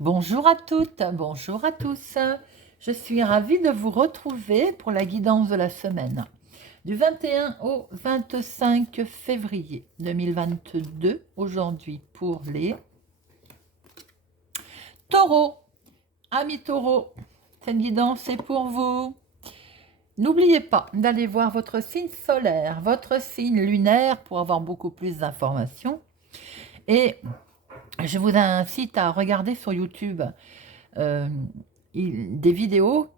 Bonjour à toutes, bonjour à tous. Je suis ravie de vous retrouver pour la guidance de la semaine du 21 au 25 février 2022, aujourd'hui pour les taureaux. Amis taureaux, cette guidance est pour vous. N'oubliez pas d'aller voir votre signe solaire, votre signe lunaire pour avoir beaucoup plus d'informations. Et je vous incite à regarder sur YouTube euh, des vidéos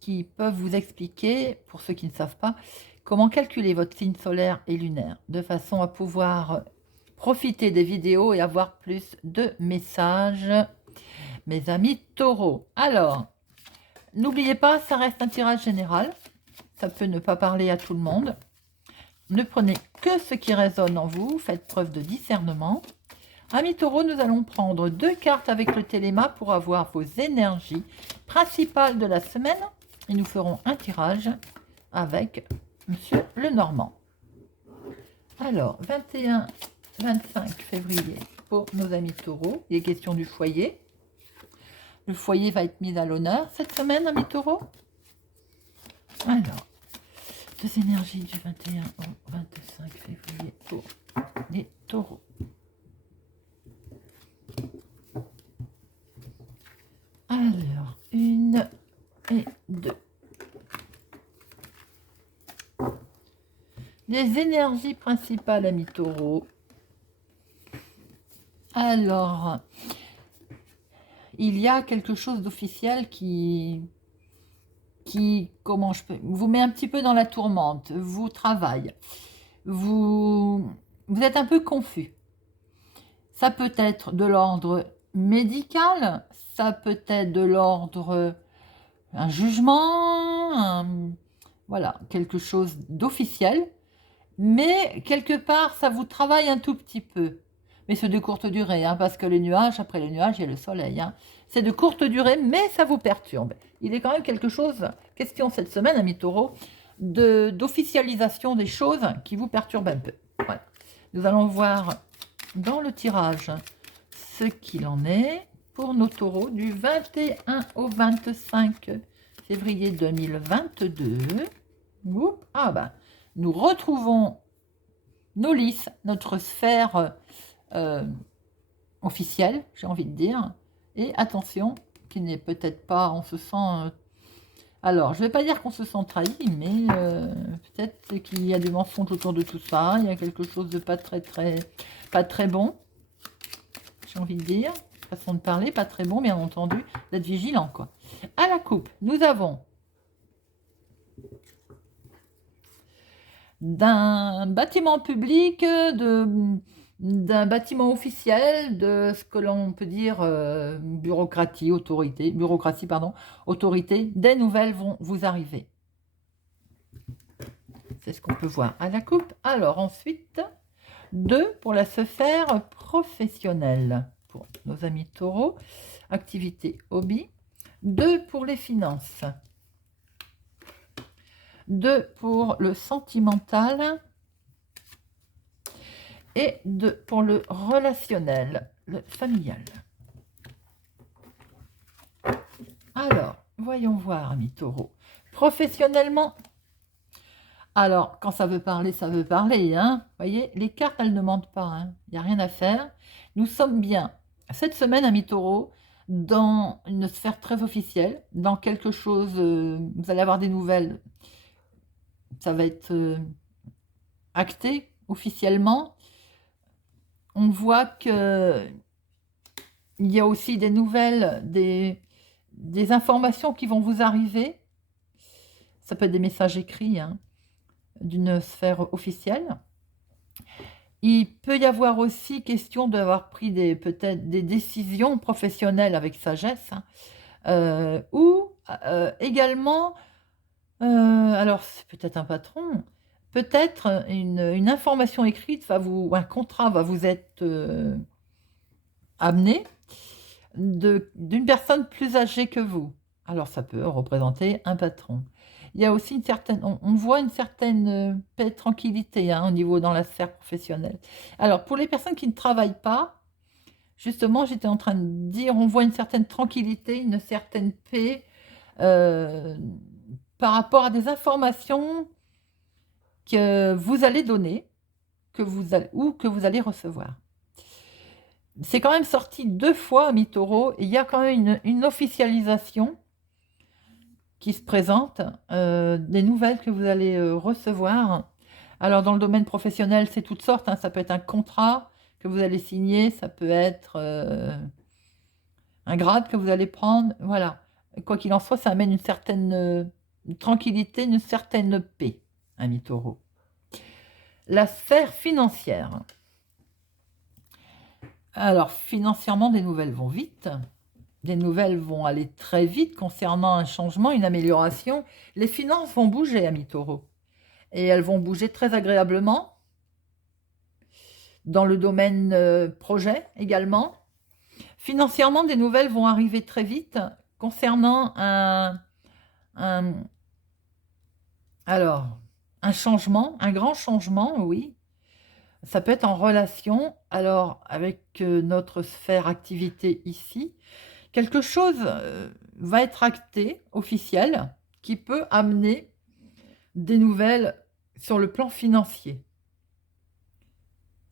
qui peuvent vous expliquer, pour ceux qui ne savent pas, comment calculer votre signe solaire et lunaire, de façon à pouvoir profiter des vidéos et avoir plus de messages, mes amis taureaux. Alors, n'oubliez pas, ça reste un tirage général, ça peut ne pas parler à tout le monde. Ne prenez que ce qui résonne en vous, faites preuve de discernement. Amis taureaux, nous allons prendre 2 cartes avec le téléma pour avoir vos énergies principales de la semaine. Et nous ferons un tirage avec Monsieur Lenormand. Alors, 21-25 février pour nos amis taureaux. Il est question du foyer. Le foyer va être mis à l'honneur cette semaine, amis taureaux. Alors, 2 énergies du 21 au 25 février pour les taureaux. Alors, 1 et 2. Les énergies principales, amis taureaux. Alors, il y a quelque chose d'officiel qui, comment je peux, vous met un petit peu dans la tourmente, vous travaille, vous êtes un peu confus. Ça peut être de l'ordre médical, ça peut être de l'ordre un jugement, voilà, quelque chose d'officiel, mais quelque part, ça vous travaille un tout petit peu. Mais c'est de courte durée, hein, parce que les nuages, après les nuages, il y a le soleil. Hein. C'est de courte durée, mais ça vous perturbe. Il est quand même quelque chose, question cette semaine, amis taureaux, d'officialisation des choses qui vous perturbent un peu. Voilà. Nous allons voir dans le tirage ce qu'il en est pour nos taureaux du 21 au 25 février 2022. Ah ben, nous retrouvons nos lys, notre sphère officielle, j'ai envie de dire. Et attention, qui n'est peut-être pas, on se sent... alors, je ne vais pas dire qu'on se sent trahi, mais peut-être qu'il y a des mensonges autour de tout ça. Il y a quelque chose de pas très bon. J'ai envie de dire, façon de parler, pas très bon, bien entendu, d'être vigilant, quoi. À la coupe, nous avons d'un bâtiment public, d'un bâtiment officiel, de ce que l'on peut dire bureaucratie, autorité, des nouvelles vont vous arriver. C'est ce qu'on peut voir à la coupe. Alors ensuite, 2 pour la sphère professionnelle, pour nos amis taureaux, activité hobby. 2 pour les finances. 2 pour le sentimental. Et 2 pour le relationnel, le familial. Alors, voyons voir, amis taureaux. Professionnellement, alors, quand ça veut parler, hein. Vous voyez, les cartes, elles ne mentent pas, hein. Il n'y a rien à faire. Nous sommes bien, cette semaine, amis taureaux, dans une sphère très officielle, dans quelque chose, vous allez avoir des nouvelles, ça va être acté officiellement. On voit que il y a aussi des nouvelles, des informations qui vont vous arriver. Ça peut être des messages écrits, hein, d'une sphère officielle. Il peut y avoir aussi question d'avoir pris peut-être des décisions professionnelles avec sagesse, hein, ou également, alors c'est peut-être un patron, peut-être une information écrite un contrat va vous être amené d'une personne plus âgée que vous. Alors ça peut représenter un patron. Il y a aussi une certaine, on voit une certaine paix, tranquillité, hein, au niveau dans la sphère professionnelle. Alors pour les personnes qui ne travaillent pas, justement, j'étais en train de dire, on voit une certaine tranquillité, une certaine paix euh, par rapport à des informations que vous allez donner, ou que vous allez recevoir. C'est quand même sorti 2 fois, ami Taureau, et il y a quand même une officialisation qui se présente, des nouvelles que vous allez recevoir. Alors, dans le domaine professionnel, c'est toutes sortes, hein. Ça peut être un contrat que vous allez signer, ça peut être un grade que vous allez prendre. Voilà. Quoi qu'il en soit, ça amène une certaine tranquillité, une certaine paix, ami Taureau. La sphère financière. Alors, financièrement, des nouvelles vont vite. Des nouvelles vont aller très vite concernant un changement, une amélioration. Les finances vont bouger, ami Taureau. Et elles vont bouger très agréablement. Dans le domaine projet également. Financièrement, des nouvelles vont arriver très vite concernant alors, un changement, un grand changement, oui. Ça peut être en relation, alors avec notre sphère activité ici. Quelque chose va être acté, officiel, qui peut amener des nouvelles sur le plan financier.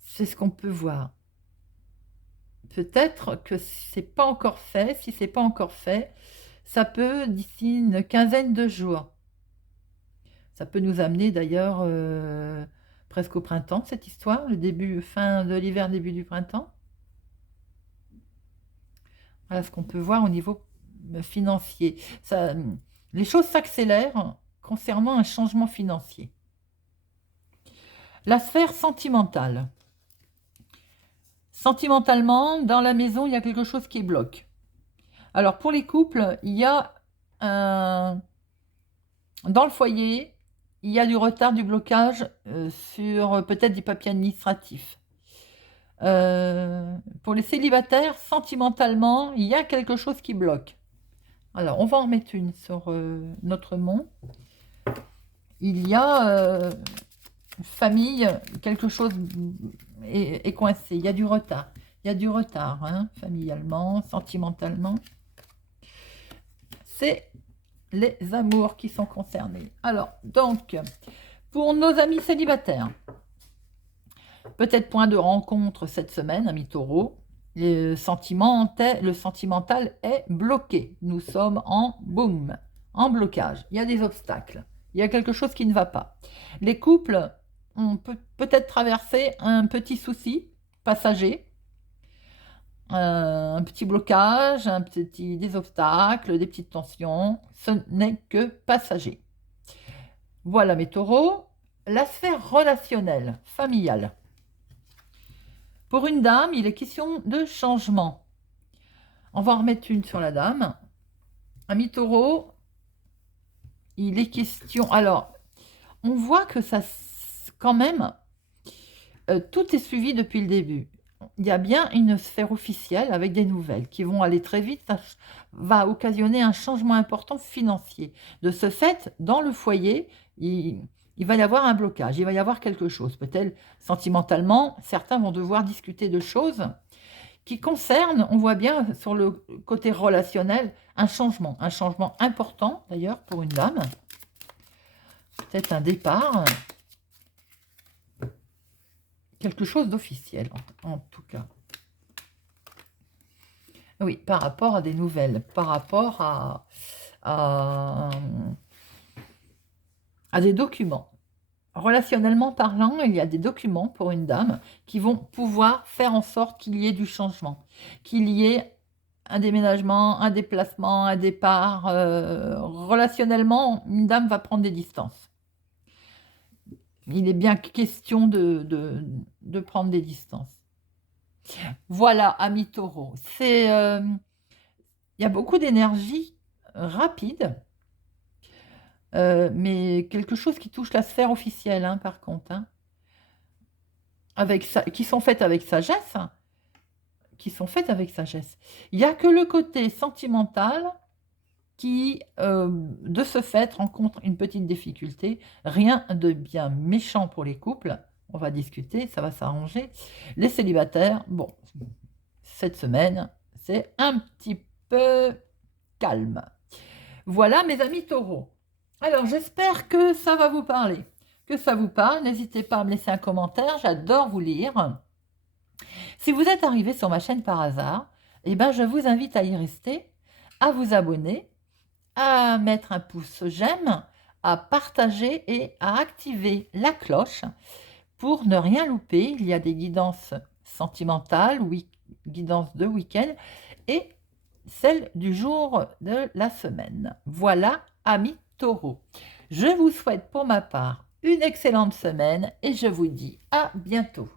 C'est ce qu'on peut voir. Peut-être que c'est pas encore fait. Si c'est pas encore fait, ça peut d'ici une quinzaine de jours. Ça peut nous amener d'ailleurs presque au printemps, cette histoire, le début, fin de l'hiver, début du printemps. Voilà ce qu'on peut voir au niveau financier. Ça, les choses s'accélèrent concernant un changement financier. La sphère sentimentale. Sentimentalement, dans la maison, il y a quelque chose qui bloque. Alors, pour les couples, il y a dans le foyer, il y a du retard, du blocage sur peut-être des papiers administratifs. Pour les célibataires, sentimentalement, il y a quelque chose qui bloque. Alors, on va en mettre une sur notre mont. Il y a famille, quelque chose est coincé. Il y a du retard. Il y a du retard, hein, familialement, sentimentalement. C'est les amours qui sont concernés. Alors, donc, pour nos amis célibataires, peut-être point de rencontre cette semaine, amis taureaux. Le sentimental est bloqué. Nous sommes en boom, en blocage. Il y a des obstacles. Il y a quelque chose qui ne va pas. Les couples ont peut-être traversé un petit souci passager, un petit blocage, des obstacles, des petites tensions. Ce n'est que passager. Voilà mes taureaux. La sphère relationnelle, familiale. Pour une dame, il est question de changement. On va en remettre une sur la dame. Ami taureau, il est question... Alors, on voit que ça, quand même, tout est suivi depuis le début. Il y a bien une sphère officielle avec des nouvelles qui vont aller très vite. Ça va occasionner un changement important financier. De ce fait, dans le foyer, il va y avoir un blocage, il va y avoir quelque chose. Peut-être sentimentalement, certains vont devoir discuter de choses qui concernent, on voit bien sur le côté relationnel, un changement important d'ailleurs pour une dame. Peut-être un départ. Quelque chose d'officiel, en tout cas. Oui, par rapport à des nouvelles, par rapport à des documents. Relationnellement parlant, il y a des documents pour une dame qui vont pouvoir faire en sorte qu'il y ait du changement, qu'il y ait un déménagement, un déplacement, un départ. Relationnellement, une dame va prendre des distances. Il est bien question de prendre des distances. Voilà, ami taureau. Il y a beaucoup d'énergie rapide, mais quelque chose qui touche la sphère officielle, hein, par contre. Hein, qui sont faites avec sagesse. Il n'y a que le côté sentimental qui, de ce fait, rencontre une petite difficulté. Rien de bien méchant pour les couples. On va discuter, ça va s'arranger. Les célibataires, bon, cette semaine, c'est un petit peu calme. Voilà mes amis taureaux. Alors j'espère que ça va vous parler, que ça vous parle. N'hésitez pas à me laisser un commentaire, j'adore vous lire. Si vous êtes arrivé sur ma chaîne par hasard, eh ben, je vous invite à y rester, à vous abonner, à mettre un pouce j'aime, à partager et à activer la cloche pour ne rien louper. Il y a des guidances sentimentales, guidances de week-end et celle du jour de la semaine. Voilà, amis taureaux. Je vous souhaite pour ma part une excellente semaine et je vous dis à bientôt.